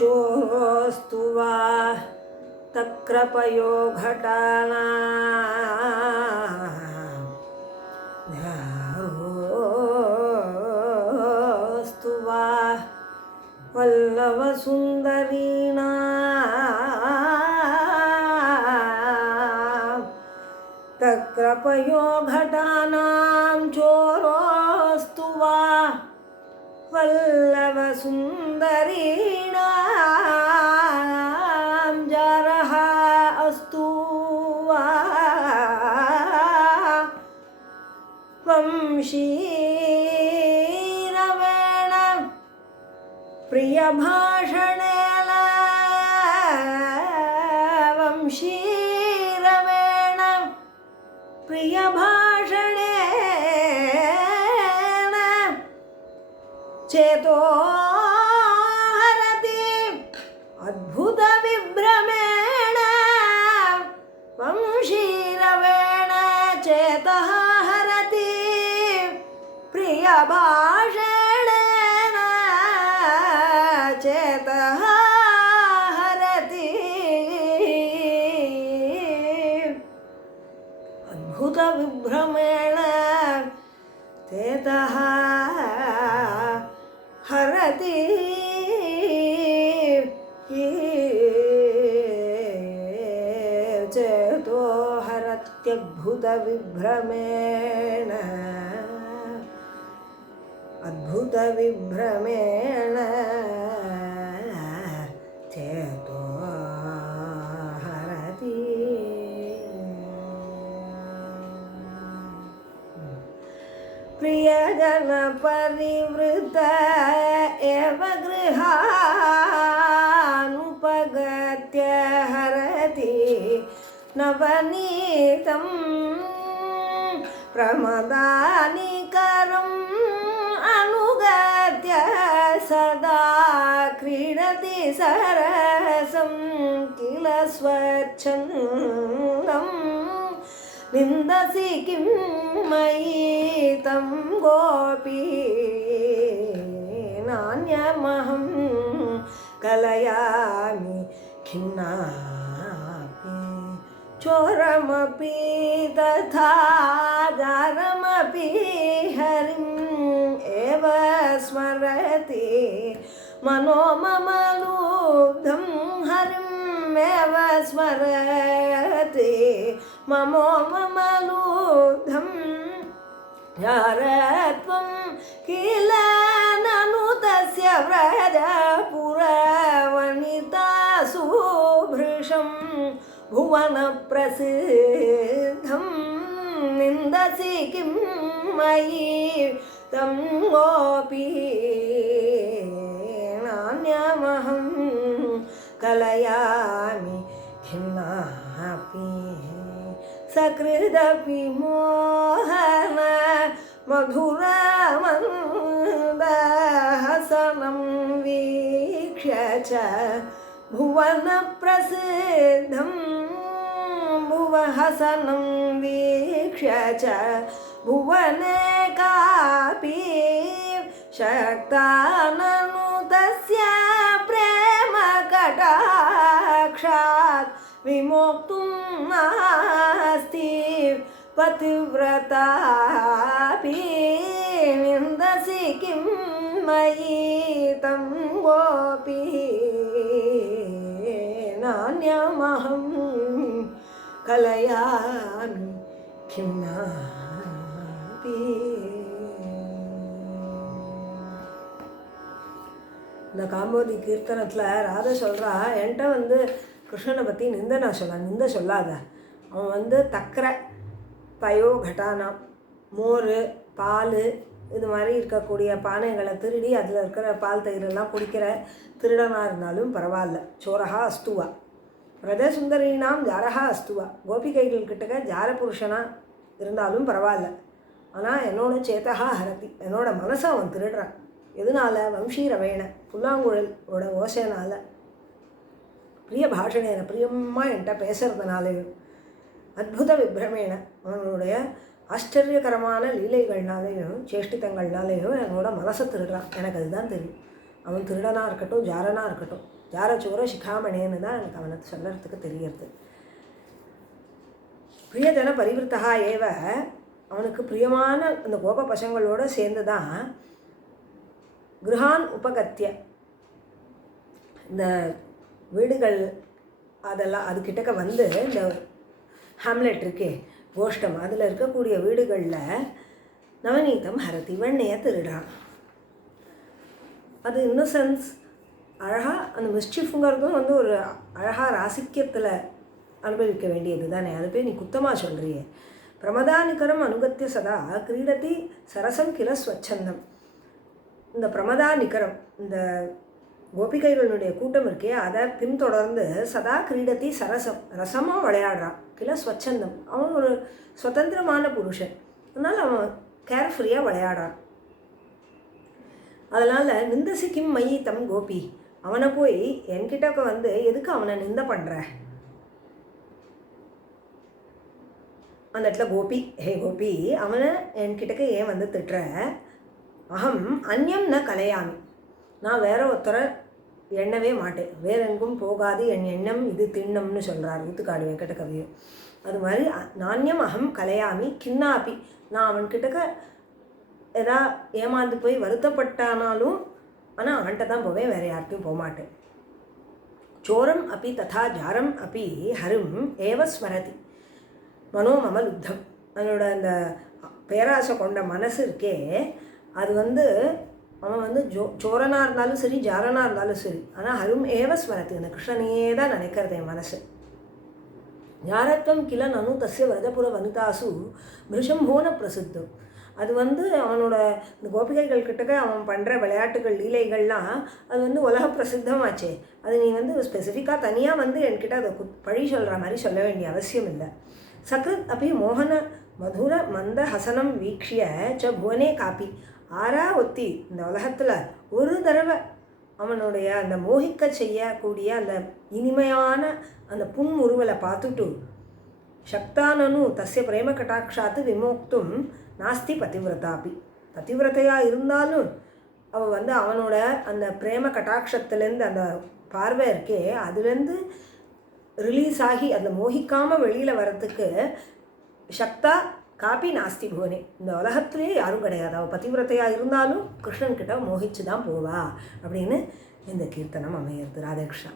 चोरोऽस्तु वा तक्रपयो घटानास्तु वा वल्लभसुन्दरीणां तक्रपयो घटानां चोरोऽस्तु वा वल्लभसुन्दरीणां जारः अस्तु वा वंशीरवेण प्रियभाषणेन वंशीरवेण प्रियभाषणेन चेतो हरति अद्भुतविभ्रमेण वंशीरवेण चेतः हरति प्रियभाषणेन चेतः हरति अद्भुतविभ्रमेण चेतः हरति चेतो हरत्यद्भुतविभ्रमेण अद्भुतविभ्रमेण चेतो हरति प्रियजनपरिवृत एव गृहानुपगत्य हरति नवनीतं प्रमदानिकरम् अनुगत्य सदा क्रीडति सरसं किल स्वच्छन्दम् निन्दसि किं मयि तं गोपी नान्यमहं कलयामि खिन्नापि चोरमपि तथा जारमपि हरिम् एव स्मरति मनो मम लुब्धं हरिम् एव स्मरति ममो मम लुब्धं जारत्वं किल ननु तस्य व्रजपुरवनितासु भृशं भुवनप्रसिद्धं निन्दसि किं मयि तं गोपी नान्यमहं कलयामि खिन्नापि सकृदपि मोहन मधुरमन्दहसनं वीक्ष्य च भुवनप्रसिद्धं भुवहसनं वीक्ष्य च भुवने कापि शक्ता ननु तस्य प्रेमकटाक्षात् विमोक्तुं नास्ति पतिव्रतापि निन्दसि किं मयि तं गोपी नान्यमहं कलयामि खिन्नापि. இந்த காம்போதி கீர்த்தனத்தில் ராதை சொல்கிறா, என்கிட்ட வந்து கிருஷ்ணனை பற்றி நிந்த சொல்லாத. அவன் தக்கர பயோ கட்டானா மோர் பால் இது மாதிரி இருக்கக்கூடிய பானைகளை திருடி அதில் இருக்கிற பால் தயிரெல்லாம் குடிக்கிற திருடனாக இருந்தாலும் பரவாயில்ல. சோரஹா அஸ்துவா விரதசுந்தரீனாம் ஜாரஹா அஸ்துவா கோபிகைகள் கிட்டக்க ஜார புருஷனாக இருந்தாலும் பரவாயில்ல. ஆனால் என்னோட சேத்தகா ஹரதி என்னோட மனசை அவன் திருடுறான். எதனால? வம்சீரவேண புல்லாங்குழலோட ஓசைனால, பிரிய பாஷணேன பிரியமாக என்கிட்ட பேசுறதுனாலேயும், அத்புத விப்ரமேன அவனுடைய ஆச்சரியகரமான லீலைகள்னாலேயும் சேஷ்டித்தங்கள்னாலேயும் என்னோட மனசை திருடுறான். எனக்கு அதுதான் தெரியும். அவன் திருடனாக இருக்கட்டும் ஜாரனாக இருக்கட்டும் ஜாரச்சோர சிகாமணேன்னு தான் எனக்கு அவனை சொல்கிறதுக்கு தெரியறது. பிரியஜன பரிவிருத்தா ஏவ, அவனுக்கு பிரியமான அந்த கோப பசங்களோடு சேர்ந்து தான் கிரகான் உபகத்திய, இந்த வீடுகள் அதெல்லாம் அது கிட்டக்க வந்து இந்த ஹாம்லெட் இருக்கே கோஷ்டம், அதில் இருக்கக்கூடிய வீடுகளில் நவநீதம் ஹரதி, வெண்ணையை திருடான். அது இன்னசென்ஸ் அழகாக, அந்த மிஸ்chiefங்கிறதும் வந்து ஒரு அழகாக ராசிக்கியத்தில் அனுபவிக்க வேண்டியது தானே. அது போய் நீ குத்தமாக சொல்கிறியே. பிரமதானிகரம் அனுகத்திய சதா கிரீடதி சரசம் கில ஸ்வச்சந்தம். இந்த பிரமதானிகரம், இந்த கோபிகைகளுடைய கூட்டம் இருக்கே, அதை பின்தொடர்ந்து சதா கிரீடத்தி சரசம், ரசமாக விளையாடுறான். கில ஸ்வச்சந்தம், அவன் ஒரு சுதந்திரமான புருஷன், அதனால் அவன் கேர்ஃப்ரீயாக விளையாடுறான். அதனால் நிந்தசி கிம் மையி தம் கோபி, அவனை போய் என்கிட்டக்க வந்து எதுக்கு அவனை நிந்த பண்ணுற? அந்த இடத்துல கோபி, ஹே கோபி, அவனை என்கிட்டக்க ஏன் வந்து திட்டுற? அகம் அந்யம் ந கலையாமி, நான் வேற ஒருத்தரை எண்ணவே மாட்டேன், வேற எங்கும் போகாது என் எண்ணம் இது திண்ணம்னு சொல்கிறார் ஊத்துக்காடு வெங்கட கவியும். அது மாதிரி நாண்யம் அகம் கலையாமி கிண்ணாப்பி, நான் அவன்கிட்டக்க ஏதா ஏமாந்து போய் வருத்தப்பட்டானாலும் ஆனால் அவன்கிட்ட தான் போவேன், வேறு யார்கிட்டையும் போகமாட்டேன். சோரம் அப்பி ததா ஜாரம் அப்பி ஹரும் ஏவ ஸ்மரதி மனோமம லுப்தம். அவனோட அந்த பேராசை கொண்ட மனசு இருக்கே, அது வந்து அவன் வந்து சோரனாக இருந்தாலும் சரி ஜாரனாக இருந்தாலும் சரி, ஆனால் ஹரும் ஏவ ஸ்மரதி, அந்த கிருஷ்ணனையே தான் நினைக்கிறது என் மனசு. ஜாரத்வம் கில நனு தஸ்ய விரஜபுர வனிதாசு மிருஷம்போன பிரசித்தம். அது வந்து அவனோட இந்த கோபிகைகள் கிட்டக்க அவன் பண்ணுற விளையாட்டுகள் லீலைகள்லாம் அது வந்து உலக பிரசித்தமாச்சே. அது நீ வந்து ஸ்பெசிஃபிக்காக தனியாக வந்து என்கிட்ட அதை பழி சொல்கிற மாதிரி சொல்ல வேண்டிய அவசியம் இல்லை. சக்ருத் அப்படி மோகன மதுர மந்த ஹசனம் வீக்ஷிய ச புவனே காப்பி, ஆறா ஒத்தி இந்த உலகத்தில் ஒரு தடவை அவனுடைய அந்த மோகிக்க செய்யக்கூடிய அந்த இனிமையான அந்த புன்முறுவலை பார்த்துட்டு சக்தானனு தஸ்ய பிரேம கட்டாட்சாத்து விமோக்தும் நாஸ்தி பதிவிரதாப்பி. பதிவிரதையாக இருந்தாலும் அவள் வந்து அவனோட அந்த பிரேம கட்டாட்சத்துலேருந்து அந்த பார்வை இருக்கே, அதுலேருந்து ரிலீஸ் ஆகி அதில் மோகிக்காமல் வெளியில் வரத்துக்கு சக்தா காப்பி நாஸ்தி புவனே, இந்த உலகத்துலேயே யாரும் கிடையாது. அவள் பதிவிரத்தையாக இருந்தாலும் கிருஷ்ணன்கிட்ட மோகிச்சு தான் போவா அப்படின்னு இந்த கீர்த்தனம் அமையிறது. ராதேகிருஷ்ணா.